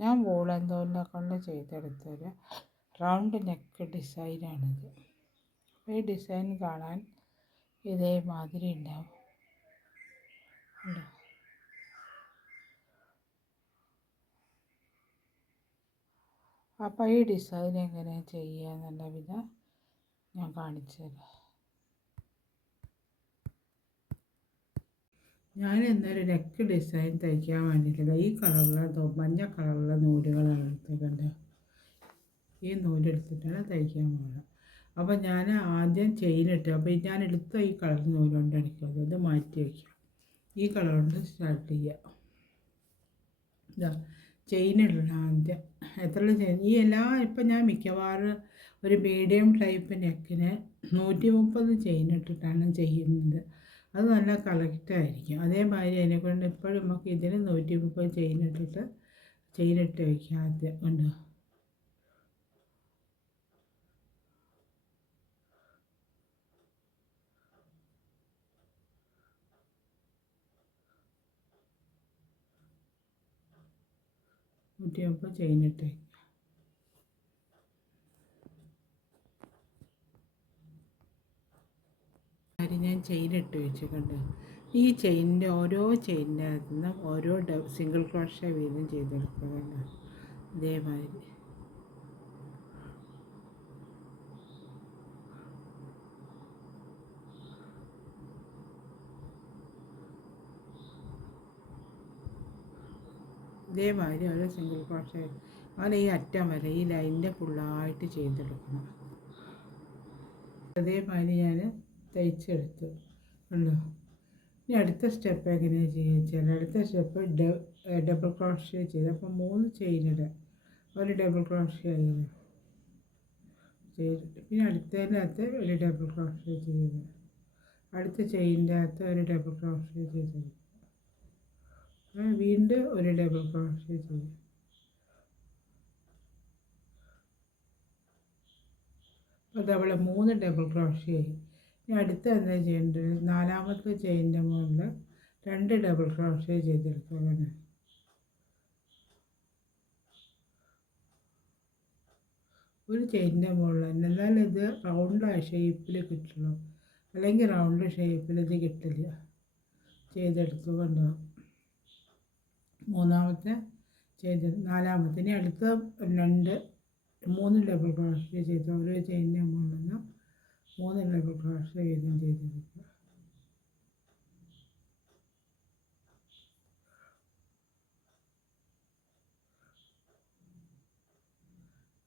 ഞാൻ വൂളൻ തോലിനെ കൊണ്ട് ചെയ്തെടുത്തൊരു round neck ഡിസൈനാണിത്. ഈ ഡിസൈൻ കാണാൻ ഇതേമാതിരി ഉണ്ടാവും. അപ്പോൾ ഈ ഡിസൈൻ എങ്ങനെ ചെയ്യുക എന്നുള്ള വിധം ഞാൻ കാണിച്ചു തരാം. ഞാൻ ഇന്നൊരു നെക്ക് ഡിസൈൻ തയ്ക്കാൻ വേണ്ടിയിട്ടില്ല. ഈ കളറിലെ മഞ്ഞ കളറിലെ നൂലുകളാണ് എടുത്തേക്കണ്ടത്. ഈ നൂലെടുത്തിട്ടാണ് തയ്ക്കാൻ പോകുന്നത്. അപ്പോൾ ഞാൻ ആദ്യം ചെയിനിട്ട്, അപ്പോൾ ഞാൻ എടുത്ത ഈ കളർ നൂലുകൊണ്ട് അടിക്കുന്നത്. ഇത് മാറ്റി വയ്ക്കുക. ഈ കളർ കൊണ്ട് സ്റ്റാർട്ട് ചെയ്യുക. ഇതാ ചെയിനിടണം ആദ്യം. എത്ര ചെയിൻ ഈ ഇപ്പം ഞാൻ മിക്കവാറും ഒരു മീഡിയം ടൈപ്പ് നെക്കിന് 130 ചെയിനിട്ടിട്ടാണ് ചെയ്യുന്നത്. അത് നല്ല കറക്റ്റായിരിക്കും. അതേമാതിരി അതിനെക്കൊണ്ട് ഇപ്പോഴും നമുക്ക് ഇതിന് 130 ചെയിനിട്ട് വയ്ക്കാം. ആദ്യം ഉണ്ട് 130 ചെയിനിട്ട് വയ്ക്കുക. ഞാൻ ചെയിനിട്ട് വെച്ചിട്ടുണ്ട്. ഈ ചെയിനിൻ്റെ ഓരോ ചെയിനിൻ്റെ അകത്തു നിന്നും ഓരോ സിംഗിൾ ക്രോഷ്യ വീതം ചെയ്തെടുക്കുക. ഇതേമാതിരി ഓരോ സിംഗിൾ ക്രോഷ്യ അങ്ങനെ ഈ അറ്റം വരെ ഈ ലൈനിൻ്റെ ഫുള്ളായിട്ട് ചെയ്തെടുക്കണം. അതേമാതിരി ഞാൻ തയ്ച്ചെടുത്തു ഉള്ളൂ. ഇനി അടുത്ത സ്റ്റെപ്പ് എങ്ങനെയാണ് ചെയ്യുക? അടുത്ത സ്റ്റെപ്പ് ഡബിൾ ക്രോഷ്യ ചെയ്ത്, അപ്പോൾ 3 ചെയിനിടുക, ഒരു ഡബിൾ ക്രോഷ്യ ചെയ്തിട്ട് പിന്നെ അടുത്തതിനകത്ത് ഒരു ഡബിൾ ക്രോഷ്യ ചെയ്ത്, അടുത്ത ചെയിനിൻ്റെ അകത്ത് ഒരു ഡബിൾ ക്രോഷ്യ ചെയ്ത്, വീണ്ടും ഒരു ഡബിൾ ക്രോഷ്യ ചെയ്യും. അപ്പോൾ അതവിടെ 3 ഡബിൾ ക്രോഷ്യായി. ഇനി അടുത്ത എന്താ ചെയ്യേണ്ടത്? 4ാമത്തെ ചെയിനിൻ്റെ മുകളിൽ 2 ഡബിൾ ക്രോഷ്യ ചെയ്തെടുക്കുക. ഒരു ചെയിനിൻ്റെ മുകളിൽ തന്നെ, എന്നാലും ഇത് റൗണ്ട് ഷേപ്പിൽ കിട്ടുള്ളൂ, അല്ലെങ്കിൽ റൗണ്ട് ഷേപ്പിൽ ഇത് കിട്ടില്ല. ചെയ്തെടുത്തുകൊണ്ടോ 3ാമത്തെ ചെയ്ത് 4ാമത്തെ. ഇനി അടുത്ത 3 ഡബിൾ ക്രോഷ്യ ചെയ്ത് ഓരോ ചെയിനിൻ്റെ മുകളിൽ നിന്ന് 3 ഡബിൾ ക്രോഷ്യ വീതം ചെയ്തെടുക്കുക.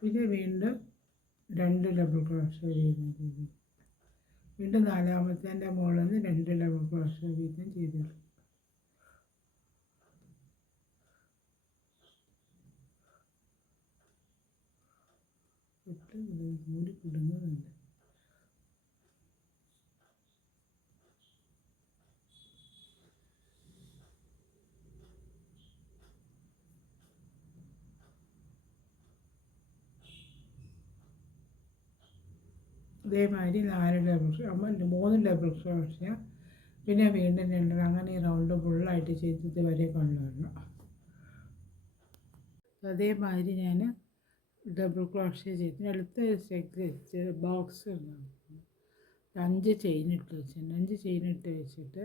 പിന്നെ വീണ്ടും 2 ഡബിൾ ക്രോഷ്യ വീതം ചെയ്ത്, വീണ്ടും 4ാമത്തേൻ്റെ മുകളിൽ നിന്ന് 2 ഡബിൾ ക്രോഷ്യ വീതം ചെയ്തെടുക്കുക. മൂടി കുടുങ്ങുന്നുണ്ട്. ഇതേമാതിരി 3 ഡബിൾ ക്രോഷ്യ പിന്നെ വീണ്ടും 2, അങ്ങനെ ഈ റൗണ്ട് ഫുള്ളായിട്ട് ചെയ്തത് വരെ കൊണ്ടുവരണം. അതേമാതിരി ഞാൻ ഡബിൾ ക്രോഷ്യ ചെയ്ത് അടുത്ത ബോക്സ് ഉണ്ടാകും. 5 ചെയിനിട്ട് വെച്ചിട്ടുണ്ട്. 5 ചെയിനിട്ട് വെച്ചിട്ട്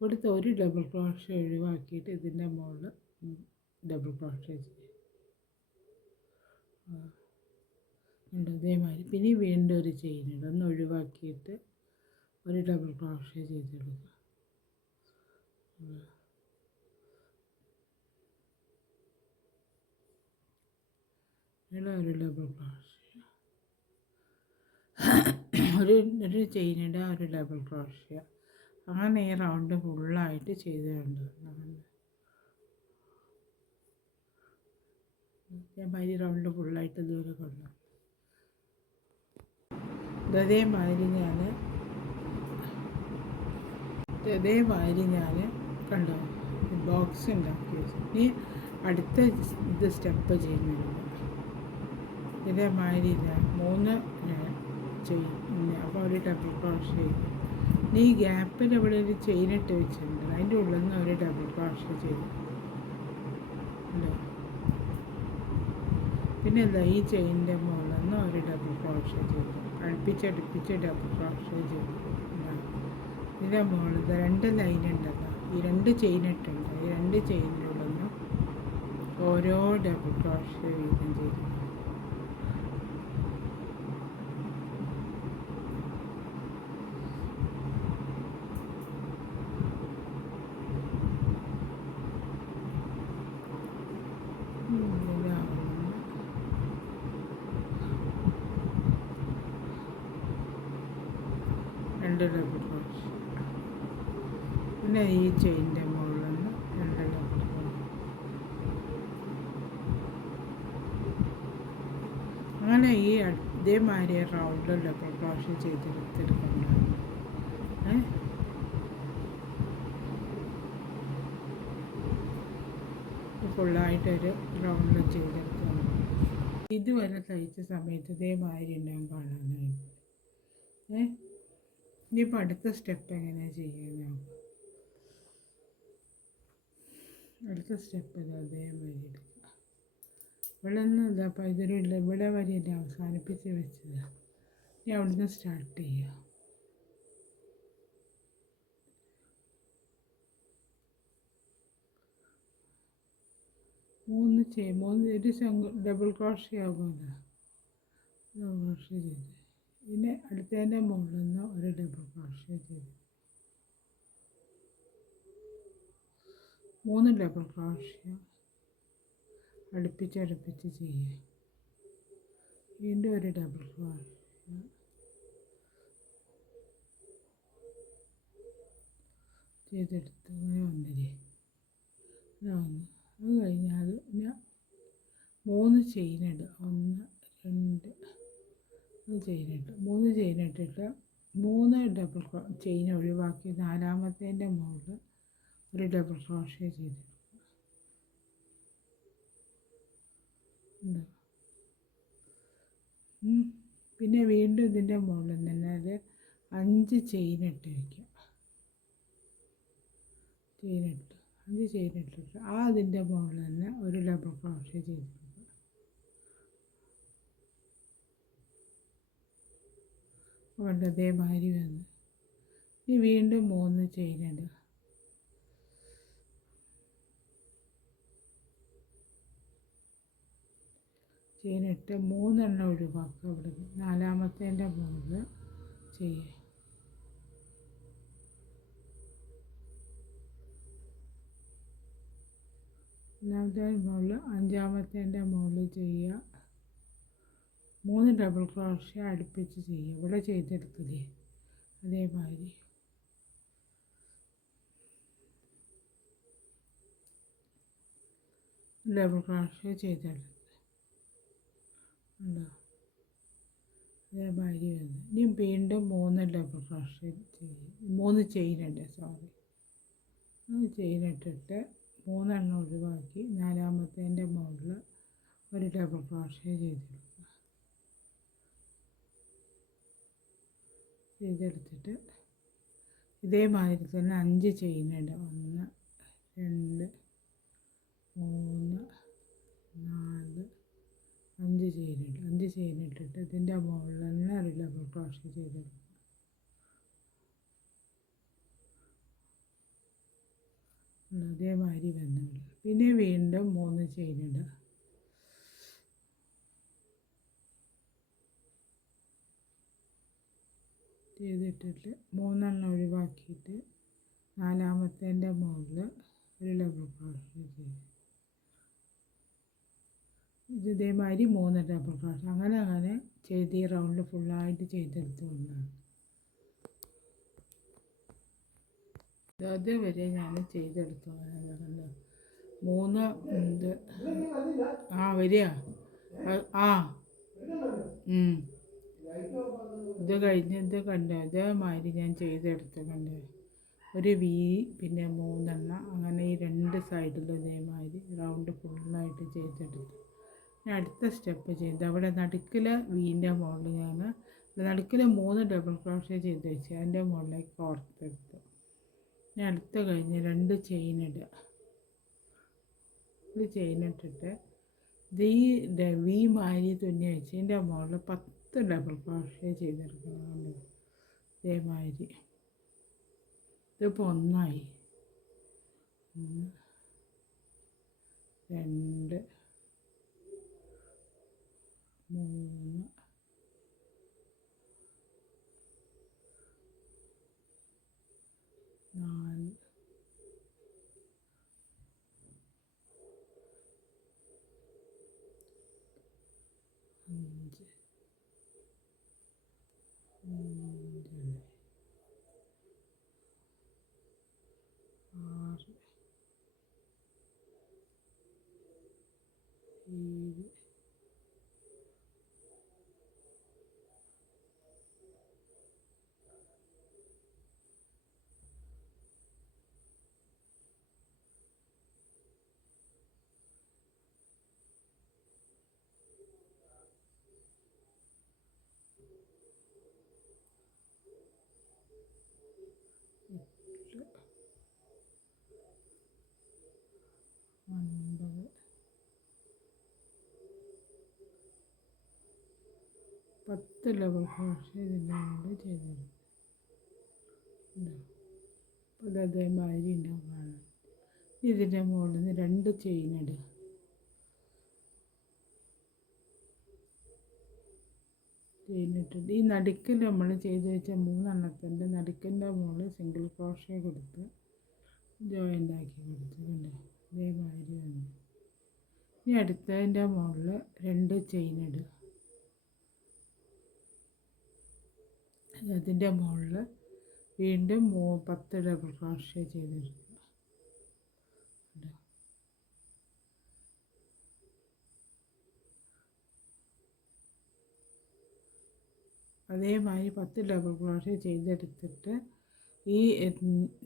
ഇവിടുത്തെ ഒരു ഡബിൾ ക്രോഷ്യ ഒഴിവാക്കിയിട്ട് ഇതിൻ്റെ മുകളിൽ ഡബിൾ ക്രോഷ്യ ചെയ്യും. ഉണ്ട് അതേമാതിരി. പിന്നെ വീണ്ടും ഒരു ചെയിനിട്ട് ഒന്ന് ഒഴിവാക്കിയിട്ട് ഒരു ഡബിൾ ക്രോഷ്യ ചെയ്തെടുക്കുക. ഒരു ഡബിൾ ക്രോഷ്യ, ഒരു ചെയിനിടുക, ഒരു ഡബിൾ ക്രോഷ്യ, അങ്ങനെ ഈ റൗണ്ട് ഫുള്ളായിട്ട് ചെയ്തിട്ടുണ്ട്. അതേമാതിരി റൗണ്ട് ഫുള്ളായിട്ട് ഇതുവരെ കൊണ്ടു. അതേമാതിരി ഞാൻ കണ്ടോ ബോക്സ് ഉണ്ടാക്കി വെച്ചു. ഇനി അടുത്ത ഇത് സ്റ്റെപ്പ് ചെയ്യുന്നുണ്ട്. ഇതേമാതിരി 3 ചെയ്യും. അപ്പോൾ ഒരു ഡബിൾ ക്രോഷ്യ ചെയ്യും. ഇനി ഈ ഗ്യാപ്പിൽ ഇവിടെ ഒരു ചെയിനിട്ട് വെച്ചിട്ടുണ്ട്, അതിൻ്റെ ഉള്ളിൽ നിന്ന് ഒരു ഡബിൾ ക്രോഷ്യ ചെയ്തു. പിന്നെ എന്താ ഈ ചെയിനിൻ്റെ മുകളിൽ നിന്ന് ഒരു ഡബിൾ ക്രോഷ്യ ചെയ്തു, അടുപ്പിച്ചടുപ്പിച്ച് ഡബിൾ ക്രോഷ്യ ചെയ്തു. ഇതിൻ്റെ മുകളിൽ രണ്ട് ലൈൻ ഉണ്ടല്ലോ, ഈ രണ്ട് ചെയിൻ ഇട്ടുണ്ട്, ഈ രണ്ട് ചെയിനിൻ്റെ ഉള്ളിൽ നിന്ന് ഓരോ ഡബിൾ ക്രോഷ്യ വീതം ചെയ്തു. രണ്ട് ഡബിൾ ക്രോഷ്യ, പിന്നെ ഈ ചെയിനിൻ്റെ മുകളിൽ നിന്ന് രണ്ട് ഡബിൾ ക്രോഷ്യ. അങ്ങനെ ഈ ഇതേമാതിരി റൗണ്ട് ഡബിൾ ക്രോഷ്യ ചെയ്തെടുത്തിട്ടുണ്ടാകും. ഫുള്ളായിട്ടൊരു റൗണ്ട് ചെയ്തെടുക്കണം. ഇതുവരെ തയ്ച്ച സമയത്ത് ഇതേമാതിരി ഉണ്ടാകും കാണാനായിട്ട്. ഇനിയിപ്പോൾ അടുത്ത സ്റ്റെപ്പ് എങ്ങനെയാണ് ചെയ്യുന്നത്? അടുത്ത സ്റ്റെപ്പ് ഇത് അതേമാതിരി എടുക്കുക. ഇവിടെ നിന്ന് എന്താ അപ്പോൾ ഇതൊരു ഇവിടെ വരെയല്ലേ അവസാനിപ്പിച്ച് വെച്ചത്. ഇനി അവിടുന്ന് സ്റ്റാർട്ട് ചെയ്യുക. മൂന്ന് ഒരു ഡബിൾ ക്രോഷ്യ ആകുമല്ലോ, ഡബിൾ ക്രോഷ്യ ചെയ്ത് പിന്നെ അടുത്തതിൻ്റെ മുകളിൽ നിന്ന് ഒരു ഡബിൾ ക്രോഷ്യ ചെയ്ത് 3 ഡബിൾ ക്രോഷ്യ അടുപ്പിച്ചടുപ്പിച്ച് ചെയ്യുക. വീണ്ടും ഒരു ഡബിൾ ക്രോഷ്യ ചെയ്തെടുത്ത് ഇങ്ങനെ വന്നില്ലേ, ഇതാവുന്നു. അത് കഴിഞ്ഞാൽ പിന്നെ 3 ചെയിനിടുക. 1 2 ചെയിനിട്ട് 3 ചെയിനിട്ടിട്ട് 3 ഡബിൾ ചെയിൻ ഒഴിവാക്കി നാലാമത്തേൻ്റെ മുകളിൽ ഒരു ഡബിൾ ക്രോഷ്യ ചെയ്തെടുക്കുക. പിന്നെ വീണ്ടും ഇതിൻ്റെ മുകളിൽ തന്നെ അത് 5 ചെയിനിട്ട് വയ്ക്കുക. 5 ചെയിനിട്ടിട്ട് അതിൻ്റെ മുകളിൽ തന്നെ ഒരു ഡബിൾ ക്രോഷ്യ ചെയ്തെടുക്കുക. അതുകൊണ്ട് അതേമാതിരി വന്ന് ഇനി വീണ്ടും 3 ചെയിനിടുക. ചെയിനിട്ട് 3 എണ്ണം ഒഴിവാക്കുക. അവിടെ നാലാമത്തേൻ്റെ മുകളിൽ ചെയ്യുക. നാലാമത്തെ മുകളിൽ അഞ്ചാമത്തേൻ്റെ മുകളിൽ ചെയ്യുക. 3 ഡബിൾ ക്രോഷ്യ അടുപ്പിച്ച് ചെയ്യുക. ഇവിടെ ചെയ്തെടുക്കില്ലേ അതേമാതിരി. ഡബിൾ ക്രോഷ്യ ചെയ്തെടുക്കുക. ഉണ്ടോ അതേമാതിരി വന്ന് ഇനി വീണ്ടും 3 ഡബിൾ ക്രോഷ്യ ചെയ്യുക. 3 ചെയിനുണ്ട്, സോറി. 3 ചെയിനിട്ടിട്ട് 3 എണ്ണം ഒഴിവാക്കി നാലാമത്തേൻ്റെ മുകളിൽ ഒരു ഡബിൾ ക്രോഷ്യ ചെയ്തെടുത്തിട്ട് ഇതേമാതിരി തന്നെ 5 ചെയിനുണ്ട്. 1 2 3 4 5 ചെയിനുണ്ട്. 5 ചെയിനിട്ടിട്ട് ഇതിൻ്റെ മുകളിൽ തന്നെ ഒരു ഡബിൾ ക്രോഷ്യ ചെയ്തെടുക്കുക. അതേമാതിരി വന്നിട്ട് പിന്നെ വീണ്ടും 3 ചെയിനിടുക. ചെയ്തിട്ടിട്ട് 3 എണ്ണം ഒഴിവാക്കിയിട്ട് നാലാമത്തേൻ്റെ മുകളിൽ ഒരു ഡബിൾ ക്രോഷ്യ ചെയ്യുക. ഇതേമാതിരി 3 ഡബിൾ ക്രോഷ്യ അങ്ങനെ ചെയ്ത് ഈ റൗണ്ട് ഫുള്ളായിട്ട് ചെയ്തെടുത്തുകൊണ്ടാണ്. അതുവരെ ഞാൻ ചെയ്തെടുത്തു. 3 വരിക. ഇത് കഴിഞ്ഞത് കണ്ടോ, ഇതേമാതിരി ഞാൻ ചെയ്തെടുത്ത് കണ്ടോ. ഒരു വി പിന്നെ 3 എണ്ണം അങ്ങനെ ഈ 2 സൈഡിലും ഇതേമാതിരി റൗണ്ട് ഫുള്ളായിട്ട് ചെയ്തെടുത്തു. അടുത്ത സ്റ്റെപ്പ് ചെയ്ത് അവിടെ നടുക്കിലെ വീൻ്റെ മുകളിൽ ഞാൻ നടുക്കിൽ 3 ഡബിൾ ക്രോഷ്യ ചെയ്ത് വെച്ച് അതിൻ്റെ മുകളിലേക്ക് കോർത്തെടുത്തു. ഇനി അടുത്ത കഴിഞ്ഞ് 2 ചെയിനിടുക. ഒരു ചെയിനിട്ടിട്ട് ഇത് ഈ വി മാതിരി തുന്നി വെച്ച് ഇതിൻ്റെ മുകളിൽ 10 ഡബിൾ ക്രോഷേ ചെയ്തെടുക്കണം. ഇതേമാതിരി ഇതിപ്പോൾ ഒന്നായി. 1 2 3 4 5 6 7 9 10 ഡബിൾ ക്രോഷേ ഇതിൻ്റെ മുകളിൽ ചെയ്തെടുക്കും. അപ്പോൾ ഇത് അതേമാതിരി ഉണ്ടാവും. ഇതിൻ്റെ മുകളിൽ നിന്ന് 2 ചെയിൻ ഇടുക. ചെയിനിട്ടിട്ട് ഈ നടുക്കിൽ നമ്മൾ ചെയ്ത് വെച്ച 3 എണ്ണത്തിൻ്റെ നടുക്കിൻ്റെ മുകളിൽ സിംഗിൾ ക്രോഷേ കൊടുത്ത് ജോയിൻ്റ് ആക്കി കൊടുത്തിട്ടുണ്ട്. ഇതേമാതിരി വന്നു. ഇനി അടുത്തതിൻ്റെ മുകളിൽ 2 ചെയിൻ ഇടുക. അതിൻ്റെ മുകളിൽ വീണ്ടും 10 ഡബിൾ ക്രോഷേ ചെയ്തെടുക്കുക. അതേമാതിരി 10 ഡബിൾ ക്രോഷേ ചെയ്തെടുത്തിട്ട് ഈ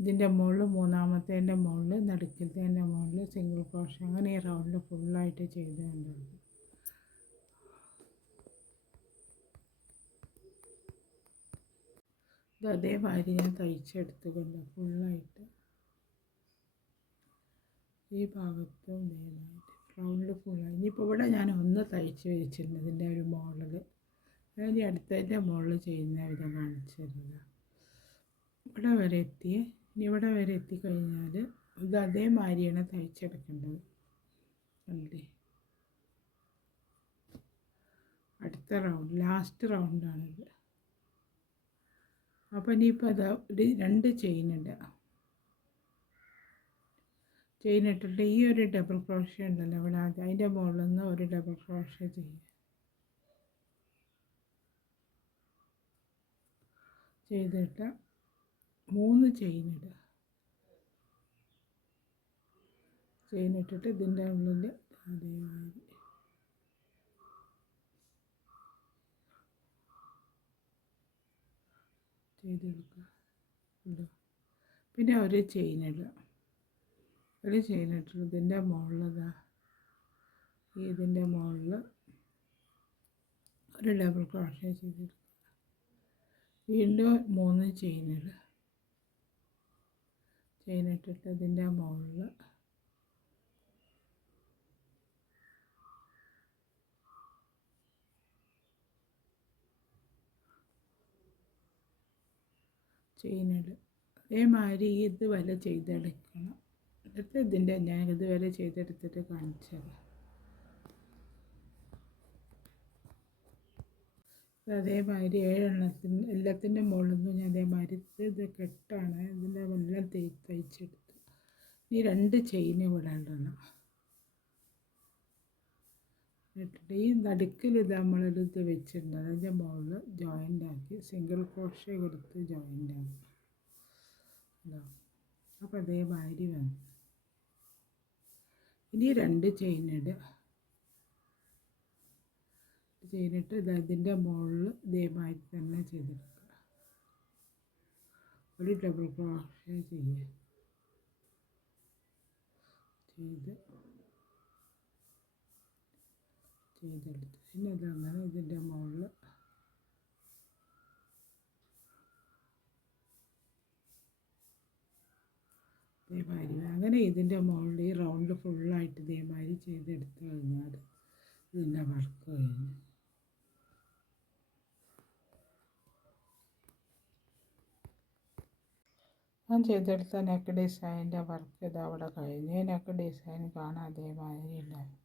ഇതിൻ്റെ മുകളിൽ മൂന്നാമത്തേൻ്റെ മുകളിൽ നടുക്കത്തേൻ്റെ മുകളിൽ സിംഗിൾ ക്രോഷേ അങ്ങനെ ഈ റൗണ്ടിൽ ഫുള്ളായിട്ട് ചെയ്തുകൊണ്ടുണ്ട്. ഇത് അതേമാതിരി ഞാൻ തയ്ച്ചെടുത്തുകൊണ്ട് ഫുള്ളായിട്ട് ഈ ഭാഗത്തും ഇതേമാതിരി റൗണ്ടിൽ ഫുള്ളായി. ഇനിയിപ്പോൾ ഇവിടെ ഞാൻ ഒന്ന് തയ്ച്ച് വെച്ചിട്ടുണ്ട് ഇതിൻ്റെ ഒരു മോഡൽ. ഇനി അടുത്തതിൻ്റെ മുകളിൽ ചെയ്യുന്ന വിധം കാണിച്ചു തരിക. ഇവിടെ വരെ എത്തി. ഇനി ഇവിടെ വരെ എത്തിക്കഴിഞ്ഞാൽ ഇത് അതേമാതിരിയാണ് തയ്ച്ചെടുക്കേണ്ടത്. അല്ലേ അടുത്ത റൗണ്ട് ലാസ്റ്റ് റൗണ്ടാണിത്. അപ്പോൾ ഇനിയിപ്പോൾ അത് ഒരു 2 ചെയിൻ ഇടുക. ചെയിൻ ഇട്ടിട്ട് ഈ ഒരു ഡബിൾ ക്രോഷേ ഉണ്ടല്ലോ അവിടെ അതിൻ്റെ മുകളിൽ നിന്ന് ഒരു ഡബിൾ ക്രോഷേ ചെയ്യുക. ചെയ്തിട്ട് 3 ചെയിൻ ഇടുക. ചെയിൻ ഇട്ടിട്ട് ഇതിൻ്റെ ഉള്ളിൽ അതേമാതിരി ചെയ്തെടുക്കുക. പിന്നെ ഒരു ചെയിൻ ഇടുക. ഒരു ചെയിൻ ഇട്ടിട്ട് ഇതിൻ്റെ മുകളിൽ ഇതിൻ്റെ മുകളിൽ ഒരു ഡബിൾ ക്രോഷേ ചെയ്തെടുക്കുക. വീണ്ടും 3 ചെയിൻ ഇടുക. ചെയിൻ ഇട്ടിട്ട് ഇതിൻ്റെ മുകളിൽ ചെയിൻ ഇടുക. അതേമാതിരി ഇതുവരെ ചെയ്തെടുക്കണം. എന്നിട്ട് ഇതിൻ്റെ ഞാൻ ഇതുവരെ ചെയ്തെടുത്തിട്ട് കാണിച്ചത്. അതേമാതിരി 7 എണ്ണത്തിന് എല്ലാത്തിൻ്റെ മുകളിൽ നിന്നും ഞാൻ അതേമാതിരി ഇത് കെട്ടാണ് ഇതിൻ്റെ എല്ലാം തയ്ച്ചെടുത്ത്. ഇനി 2 ചെയിൻ ഇവിടെ ഇടണം. ഇട്ടിട്ട് ഈ നടുക്കിൽ ഇത് നമ്മളിത് വെച്ചിട്ടുണ്ട് അതിൻ്റെ മുകളിൽ ജോയിൻ്റ് ആക്കി സിംഗിൾ ക്രോഷേ കൊടുത്ത് ജോയിൻ്റ് ആക്കി. അപ്പോൾ അതേമാതിരി വന്നു. ഇനി 2 ചെയിൻ ഇടുക. ചെയ്തിട്ട് ഇതിൻ്റെ മുകളിൽ ഇതേമാതിരി തന്നെ ചെയ്തെടുക്കുക. ഒരു ഡബിൾ ക്രോഷേ ചെയ്യുക. ചെയ്തെടുത്ത് പിന്നെ ഇതങ്ങനെ ഇതിൻ്റെ മുകളിൽ ഇതേമാതിരി അങ്ങനെ ഇതിൻ്റെ മുകളിൽ ഈ റൗണ്ട് ഫുള്ളായിട്ട് ഇതേമാതിരി ചെയ്തെടുത്ത് കഴിഞ്ഞാൽ ഇതിൻ്റെ വർക്ക് കഴിഞ്ഞു. ഞാൻ ചെയ്തെടുത്ത നെക്ക് ഡിസൈനിൻ്റെ വർക്ക് ഇത് അവിടെ കഴിഞ്ഞു. നെക്ക് ഡിസൈൻ കാണാൻ അതേമാതിരി ഉണ്ടാവും.